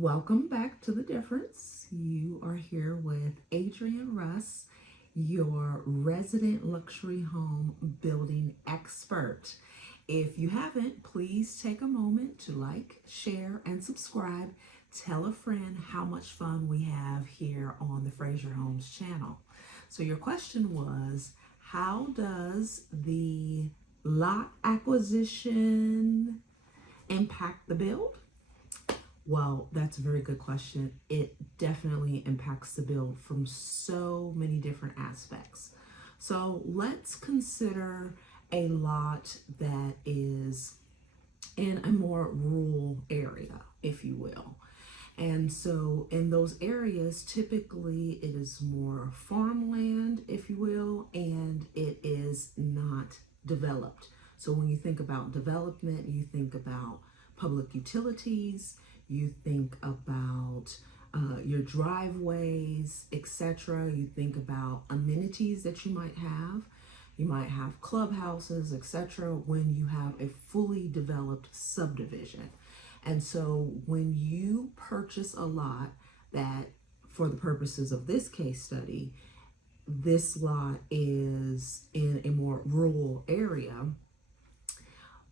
Welcome back to The Difference. You are here with Adrienne Russ, your resident luxury home building expert. If you haven't, please take a moment to like, share, and subscribe. Tell a friend how much fun we have here on the Frazier Homes channel. So your question was, how does the lot acquisition impact the build? Well, that's a very good question. It definitely impacts the build from so many different aspects. So let's consider a lot that is in a more rural area, if you will. And so in those areas, typically it is more farmland, if you will, and it is not developed. So when you think about development, you think about public utilities, you think about your driveways, etc. You think about amenities that you might have. You might have clubhouses, etc. when you have a fully developed subdivision. And so when you purchase a lot that, for the purposes of this case study, this lot is in a more rural area,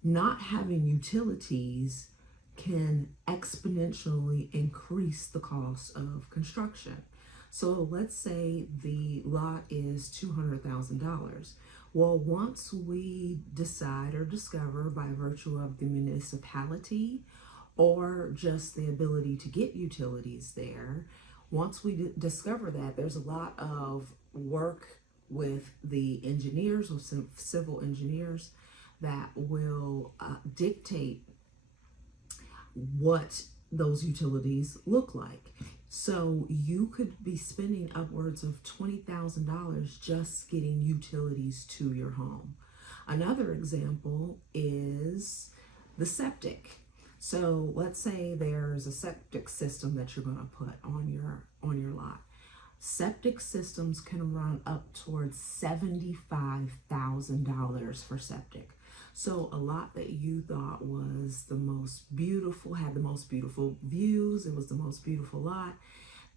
not having utilities can exponentially increase the cost of construction. So let's say the lot is $200,000. Well, once we decide or discover by virtue of the municipality or just the ability to get utilities there, once we discover that, there's a lot of work with the engineers, with some civil engineers, that will dictate what those utilities look like. So you could be spending upwards of $20,000 just getting utilities to your home. Another example is the septic. So let's say there's a septic system that you're going to put on your lot. Septic systems can run up towards $75,000 for septic. So a lot that you thought was the most beautiful, had the most beautiful views, it was the most beautiful lot,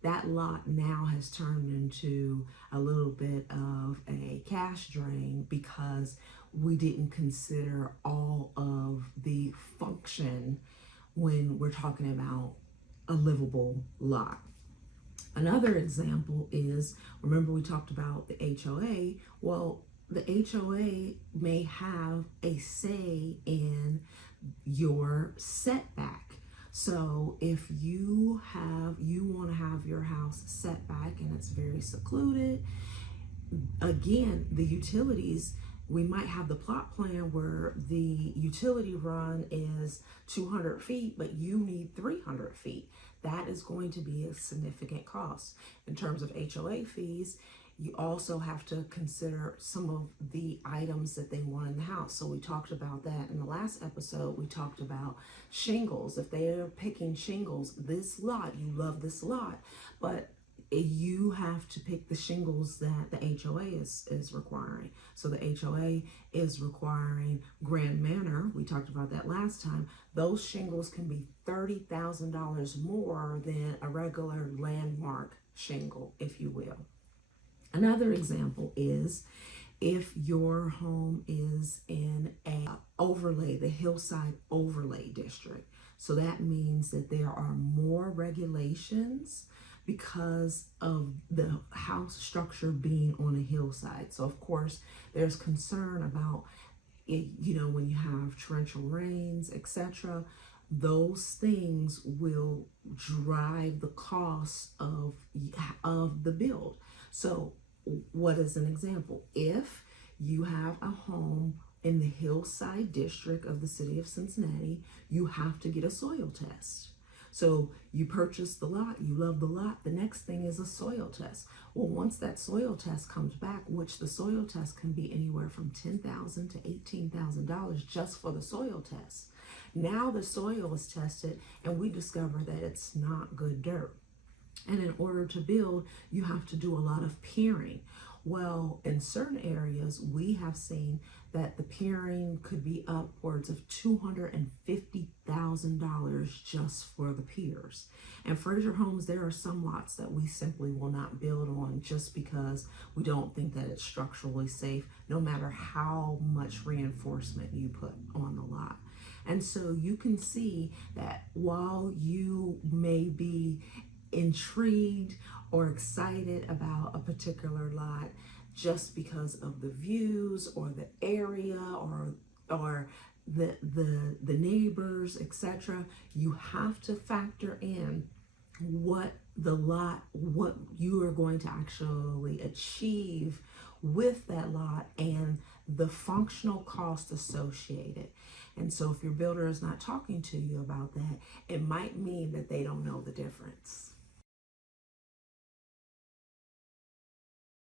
that lot now has turned into a little bit of a cash drain because we didn't consider all of the function when we're talking about a livable lot. Another example is, remember we talked about the HOA. Well, the HOA may have a say in your setback. So if you want to have your house set back and it's very secluded, again, the utilities, we might have the plot plan where the utility run is 200 feet, but you need 300 feet. That is going to be a significant cost. In terms of HOA fees, you also have to consider some of the items that they want in the house. So we talked about that in the last episode. We talked about shingles. If they are picking shingles, this lot, you love this lot, but you have to pick the shingles that the HOA is requiring. So the HOA is requiring Grand Manor. We talked about that last time. Those shingles can be $30,000 more than a regular landmark shingle, if you will. Another example is if your home is in a overlay, the hillside overlay district. So that means that there are more regulations because of the house structure being on a hillside. So of course there's concern about it, when you have torrential rains, etc. Those things will drive the cost of the build. So what is an example? If you have a home in the hillside district of the city of Cincinnati, you have to get a soil test. So you purchase the lot, you love the lot, the next thing is a soil test. Well, once that soil test comes back, which the soil test can be anywhere from $10,000 to $18,000 just for the soil test. Now the soil is tested and we discover that it's not good dirt. And in order to build, you have to do a lot of peering. Well, in certain areas, we have seen that the peering could be upwards of $250,000 $100,000 just for the piers. And Frazier homes, there are some lots that we simply will not build on just because we don't think that it's structurally safe, no matter how much reinforcement you put on the lot. And so you can see that while you may be intrigued or excited about a particular lot just because of the views or the area or the neighbors, etc., you have to factor in what you are going to actually achieve with that lot and the functional cost associated. And so if your builder is not talking to you about that, it might mean that they don't know the difference.